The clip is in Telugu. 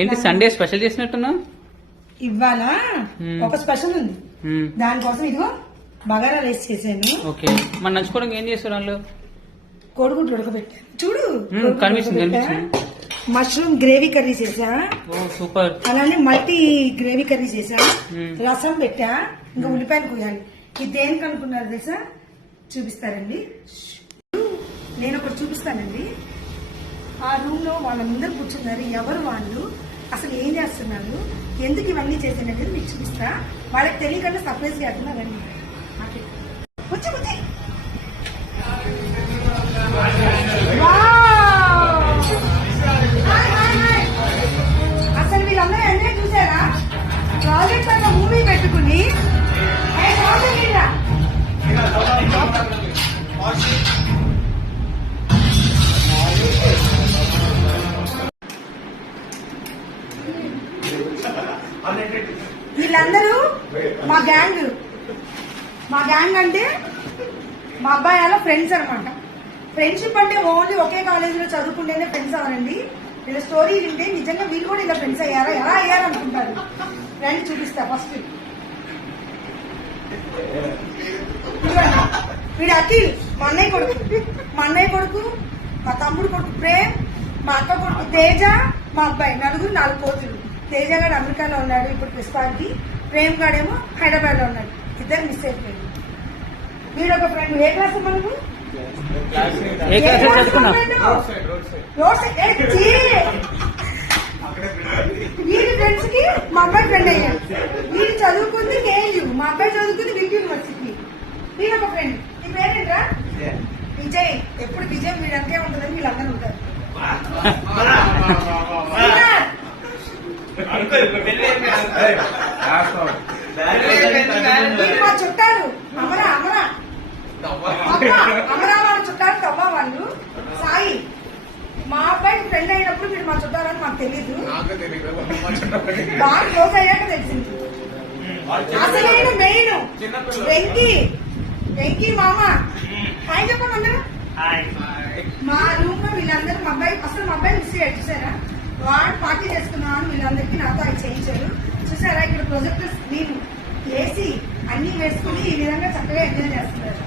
ఏంటి సండే స్పెషల్ చేసినట్టున్నా? ఇవాళ ఒక స్పెషల్ ఉంది, దానికోసం ఇదిగో బగారా రైస్ చేశాను. ఓకే, మన నంచుకోవడానికి ఏం చేస్తారు వాళ్ళు? కోడిగుడ్లు ఉడకబెట్టా చూడు, కనిపిస్తుంది. మష్రూమ్ గ్రేవీ కర్రీ చేసా, సూపర్. అలానే మల్టీ గ్రేవీ కర్రీ చేసా, రసం పెట్టా, ఇంకా ఉల్లిపాయలు కొయ్యాలి. ఇది దేనికి అనుకున్నారు తెలుసా? చూపిస్తారండి, నేను ఒకటి చూపిస్తానండి. ఆ రూమ్ లో వాళ్ళందరూ కూర్చున్నారు, ఎవరు వాళ్ళు, అసలు ఏం చేస్తున్నారు, ఎందుకు ఇవన్నీ చేశాననేది మీకు చూపిస్తా. వాళ్ళకి తెలియకుండా సర్ప్రైజ్ చేస్తున్నారండి. వచ్చి వచ్చి అసలు వీళ్ళందరూ ఎంజాయ్ చూసారా? ప్రాజెక్ట్ అన్న మూవీ పెట్టుకుని వీళ్ళందరూ మా గ్యాంగ్. మా గ్యాంగ్ అంటే మా అబ్బాయి వాళ్ళ ఫ్రెండ్స్ అనమాట. ఫ్రెండ్షిప్ అంటే ఓన్లీ ఒకే కాలేజీలో చదువుకుంటేనే ఫ్రెండ్స్ అవ్వరండి. వీళ్ళ స్టోరీ వింటే నిజంగా వీళ్ళు కూడా ఇలా ఫ్రెండ్స్ అయ్యారా, ఎలా అయ్యారనుకుంటారు. రండి చూపిస్తా. ఫస్ట్ వీడు అఖిల్, మా అన్నయ్య కొడుకు, మా తమ్ముడు కొడుకు ప్రేమ్, మా అక్క కొడుకు తేజ, మా అబ్బాయి. నలుగురు 4 కోతులు. తేజ గారు అమెరికాలో ఉన్నాడు ఇప్పుడు ప్రస్తుతానికి, ప్రేమ్ గాడేమో హైదరాబాద్ లో ఉన్నాడు. ఇద్దరు మిస్ అయిపోయాడు. వీడొక ఫ్రెండ్. ఏ క్లాస్ మనకు? వీడి ఫ్రెండ్స్ కి మా అబ్బాయి ఫ్రెండ్ అయ్యాడు. వీడు చదువుకుంది కేయూ, మా అబ్బాయి చదువుకుంది విక్ యూనివర్సిటీ. వీడొక ఫ్రెండ్. నీ పేరేంట్రా? విజయ్. ఎప్పుడు విజయ్ వీడంతే ఉంటుందని వీళ్ళందరూ ఉంటారు. మా చుట్టాలు అమరా వాళ్ళ చుట్టాలు తవ్వ వాళ్ళు. సాయి మా అబ్బాయి ఫ్రెండ్ అయినప్పుడు మీరు మా చుట్టాలని మాకు తెలీదు, బాగా క్లోజ్ అయ్యాక తెలిసింది. అసలైన మెయిన్ వెంకీ మామ. హాయ్ చెప్పండి అందరూ. మా రూమ్ లో వీళ్ళందరూ మా అబ్బాయి మిస్ అయ్యాడు చూసారా? వాడు పార్టీ చేసుకున్నామని వీళ్ళందరికీ నాతో అది చేయించారు. చూసారా ఇక్కడ ప్రొజెక్టర్ స్క్రీన్, ఏసీ అన్ని వేసుకుని ఈ విధంగా చక్కగా ఎంజాయ్ చేస్తున్నారు.